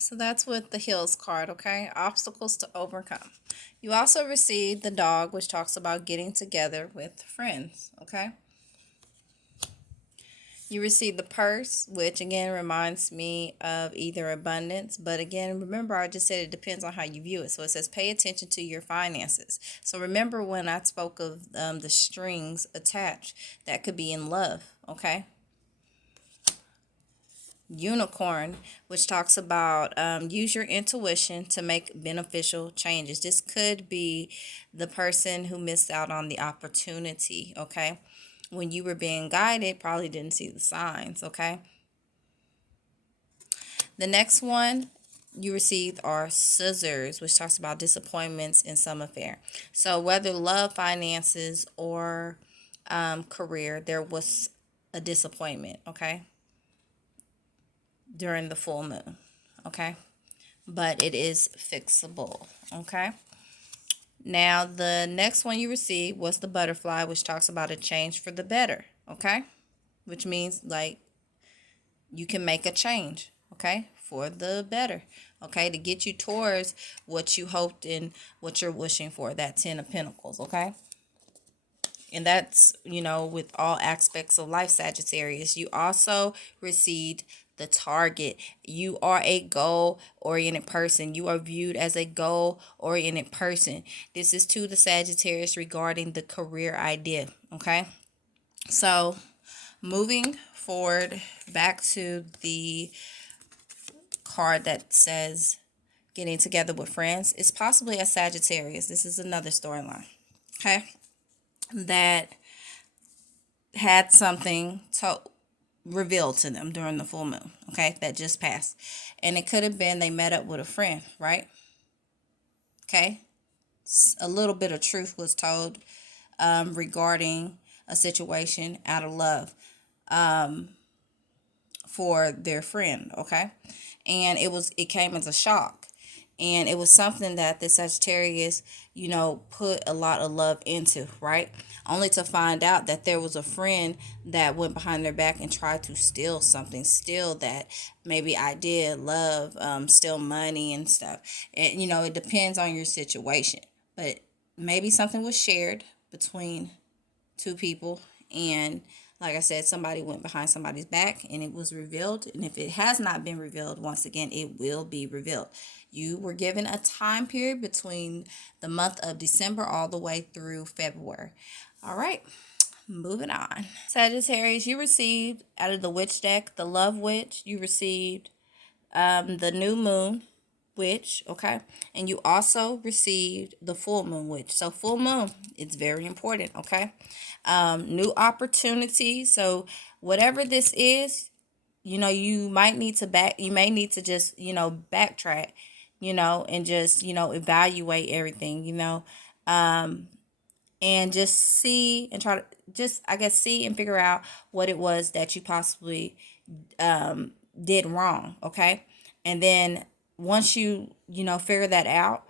So that's with the Hills card, okay? Obstacles to overcome. You also receive the Dog, which talks about getting together with friends, okay? You receive the Purse, which again reminds me of either abundance, but again, remember I just said it depends on how you view it. So it says pay attention to your finances. So remember when I spoke of the strings attached, that could be in love, okay? Unicorn, which talks about use your intuition to make beneficial changes. This could be the person who missed out on the opportunity, okay? When you were being guided, probably didn't see the signs, okay? The next one you received are scissors, which talks about disappointments in some affair. So whether love, finances, or career, there was a disappointment, okay, during the full moon, okay? But it is fixable, okay? Now, the next one you received was the butterfly, which talks about a change for the better, okay? Which means like you can make a change, okay, for the better, okay, to get you towards what you hoped and what you're wishing for, that 10 of Pentacles, okay? And that's, with all aspects of life, Sagittarius. You also received the target. You are a goal oriented person. You are viewed as a goal oriented person. This is to the Sagittarius regarding the career idea. Okay. So moving forward back to the card that says getting together with friends, it's possibly a Sagittarius. This is another storyline. Okay. That had something to revealed to them during the full moon, okay, that just passed. And it could have been they met up with a friend, right? Okay. A little bit of truth was told regarding a situation out of love for their friend, okay? And it came as a shock. And it was something that the Sagittarius, put a lot of love into, right? Only to find out that there was a friend that went behind their back and tried to steal something, steal that maybe idea, love, steal money and stuff. And, it depends on your situation. But maybe something was shared between two people, and like I said, somebody went behind somebody's back and it was revealed. And if it has not been revealed, once again, it will be revealed. You were given a time period between the month of December all the way through February. All right, moving on. Sagittarius, you received out of the witch deck the love witch. You received the new moon witch, okay? And you also received the full moon witch. So full moon, it's very important, okay? New opportunity. So whatever this is, you may need to just, backtrack, and just, evaluate everything, and just see and try to just, I guess, see and figure out what it was that you possibly did wrong, okay? And then once you figure that out,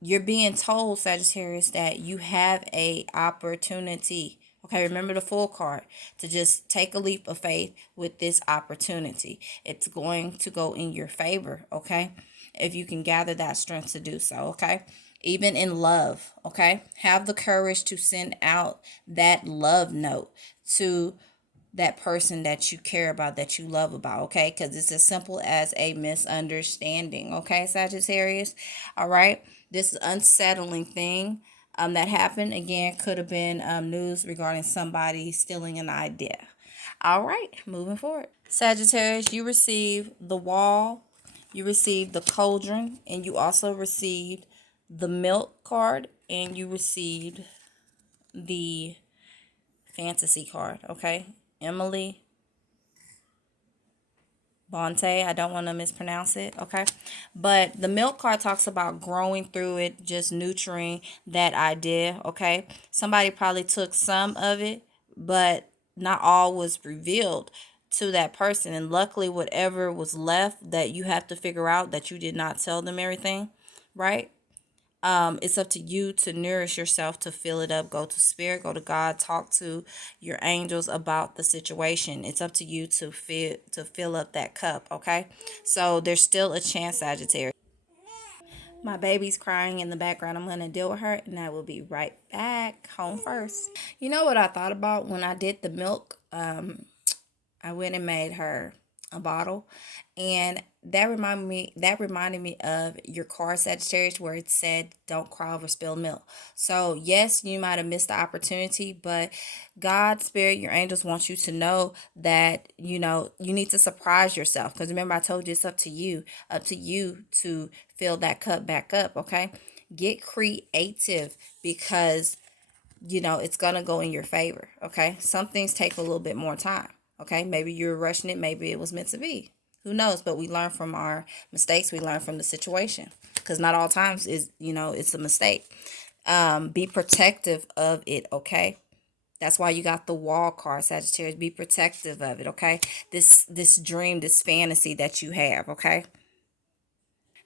you're being told, Sagittarius, that you have a opportunity. Okay, remember the full card, to just take a leap of faith with this opportunity. It's going to go in your favor, okay? If you can gather that strength to do so, okay? Even in love, okay? Have the courage to send out that love note to that person that you care about, that you love about, okay? Because it's as simple as a misunderstanding, okay, Sagittarius? All right? This unsettling thing that happened, again, could have been news regarding somebody stealing an idea. All right, moving forward. Sagittarius, you received the wall, you received the cauldron, and you also received the milk card, and you received the fantasy card, okay? Emily Bonte, I don't want to mispronounce it, okay? But the milk card talks about growing through it, just nurturing that idea, okay? Somebody probably took some of it, but not all was revealed to that person. And luckily, whatever was left that you have to figure out, that you did not tell them everything, right? It's up to you to nourish yourself, to fill it up. Go to spirit, go to God, talk to your angels about the situation. It's up to you to fill up that cup, okay? So there's still a chance, Sagittarius. My baby's crying in the background. I'm going to deal with her and I will be right back. Home first. You know what I thought about when I did the milk? I went and made her a bottle, and that reminded me of your card, Sagittarius, where it said don't cry over spilled milk. So yes, you might have missed the opportunity, but God, spirit, your angels want you to know that you need to surprise yourself, because remember I told you it's up to you to fill that cup back up. Okay, get creative, because it's gonna go in your favor. Okay, some things take a little bit more time. Okay, maybe you're rushing it, maybe it was meant to be. Who knows? But we learn from our mistakes, we learn from the situation, because not all times it's a mistake. Be protective of it. Okay, that's why you got the wall card, Sagittarius. Be protective of it. Okay, this dream, this fantasy that you have. Okay,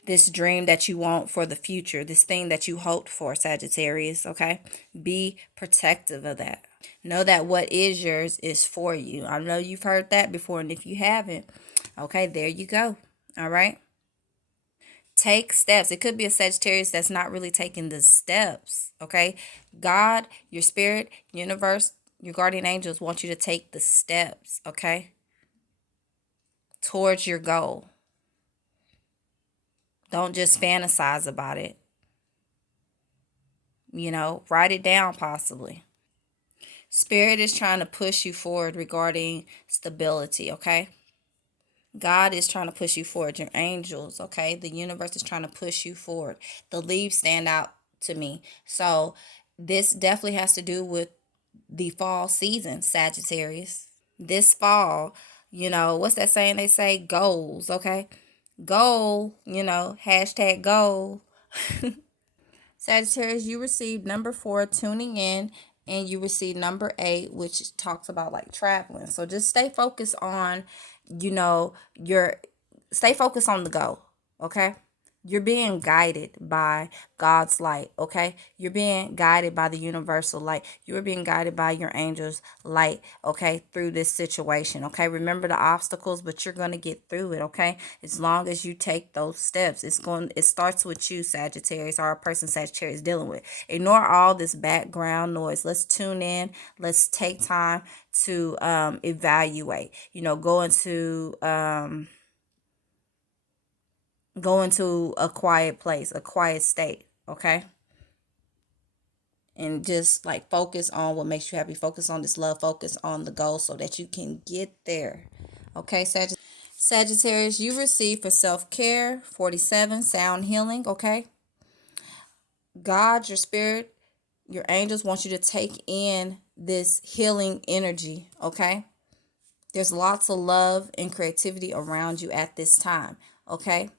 this dream that you want for the future, this thing that you hoped for, Sagittarius, okay? Be protective of that. Know that what is yours is for you. I know you've heard that before, and if you haven't, okay, there you go. All right? Take steps. It could be a Sagittarius that's not really taking the steps, okay? God, your spirit, universe, your guardian angels want you to take the steps, okay? Towards your goal. Don't just fantasize about it. Write it down possibly. Spirit is trying to push you forward regarding stability, okay? God is trying to push you forward. Your angels, okay? The universe is trying to push you forward. The leaves stand out to me. So this definitely has to do with the fall season, Sagittarius. This fall, what's that saying? They say goals, okay? Goal, hashtag goal. Sagittarius, you received number 4, tuning in, and you received number 8, which talks about like traveling. So just stay focused on, your stay focused on the goal. Okay. You're being guided by God's light, okay? You're being guided by the universal light. You're being guided by your angels' light, okay, through this situation, okay? Remember the obstacles, but you're going to get through it, okay? As long as you take those steps, it starts with you, Sagittarius, or a person Sagittarius dealing with. Ignore all this background noise. Let's tune in. Let's take time to evaluate, go into a quiet place, a quiet state, okay? And just like focus on what makes you happy. Focus on this love. Focus on the goal so that you can get there. Okay, Sagittarius, you receive for self-care 47, sound healing, okay? God, your spirit, your angels want you to take in this healing energy, okay? There's lots of love and creativity around you at this time, okay?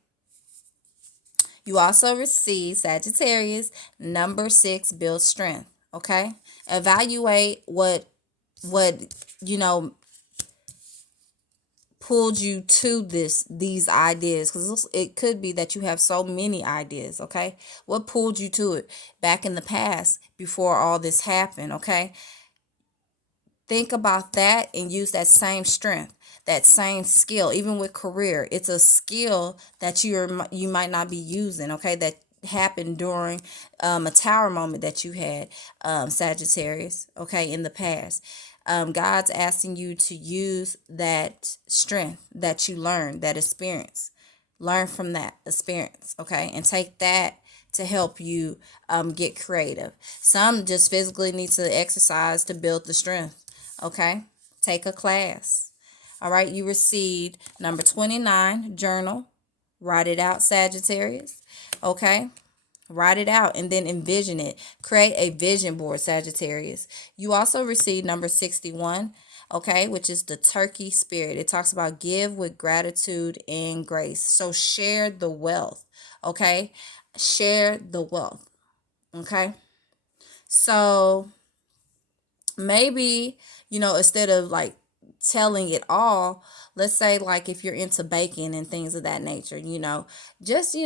You also receive, Sagittarius, number 6, build strength. Okay. Evaluate what you know pulled you to these ideas, because it could be that you have so many ideas. Okay. What pulled you to it back in the past before all this happened? Okay. Think about that and use that same strength, that same skill. Even with career, it's a skill that you might not be using, okay, that happened during a tower moment that you had, Sagittarius, okay, in the past. God's asking you to use that strength that you learned, that experience. Learn from that experience, okay, and take that to help you get creative. Some just physically need to exercise to build the strength. Okay, take a class. All right, you received number 29, journal. Write it out, Sagittarius. Okay, write it out and then envision it. Create a vision board, Sagittarius. You also received number 61, okay, which is the turkey spirit. It talks about give with gratitude and grace. So share the wealth, okay? Share the wealth, okay? So maybe, instead of like telling it all, let's say like if you're into baking and things of that nature, just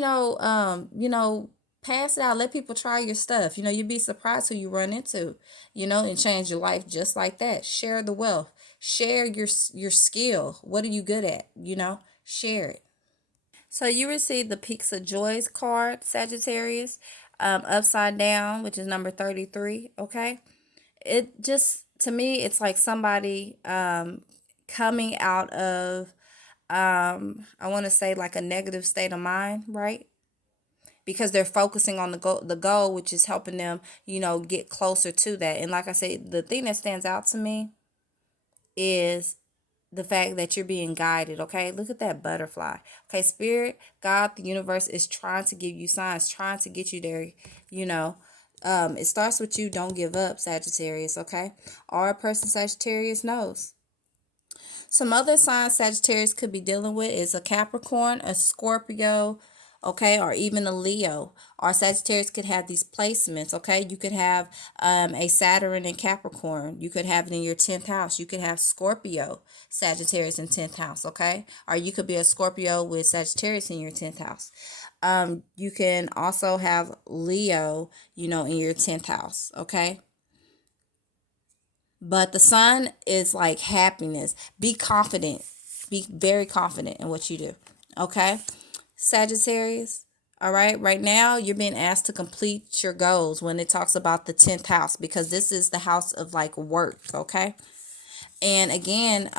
Pass it out. Let people try your stuff. You'd be surprised who you run into, and change your life just like that. Share the wealth. Share your skill. What are you good at? Share it. So you receive the Peaks of Joys card, Sagittarius, upside down, which is number 33. Okay. It just, to me, it's like somebody coming out of, I want to say, like a negative state of mind, right? Because they're focusing on the goal, which is helping them, get closer to that. And like I said, the thing that stands out to me is the fact that you're being guided. Okay, look at that butterfly. Okay, spirit, God, the universe is trying to give you signs, trying to get you there. It starts with you. Don't give up, Sagittarius. Okay, or a person Sagittarius knows. Some other signs Sagittarius could be dealing with is a Capricorn, a Scorpio, okay, or even a Leo. Or Sagittarius could have these placements, okay? You could have a Saturn in Capricorn. You could have it in your 10th house. You could have Scorpio, Sagittarius in 10th house, okay? Or you could be a Scorpio with Sagittarius in your 10th house. You can also have Leo, in your 10th house, okay? But the sun is like happiness. Be confident. Be very confident in what you do. Okay? Sagittarius. All right. Right now, you're being asked to complete your goals when it talks about the 10th house, because this is the house of like work. Okay. And again,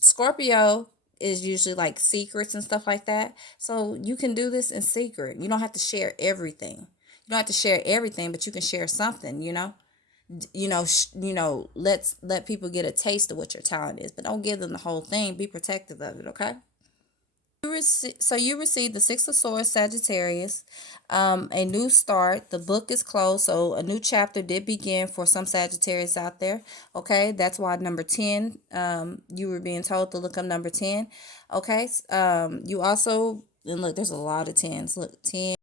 Scorpio is usually like secrets and stuff like that. So you can do this in secret. You don't have to share everything. You don't have to share everything, but you can share something, let people get a taste of what your talent is, but don't give them the whole thing. Be protective of it, okay? So you receive the Six of Swords, Sagittarius, a new start. The book is closed, so a new chapter did begin for some Sagittarius out there. Okay, that's why number 10. You were being told to look up number 10. Okay, you also, and look, there's a lot of tens. Look, 10.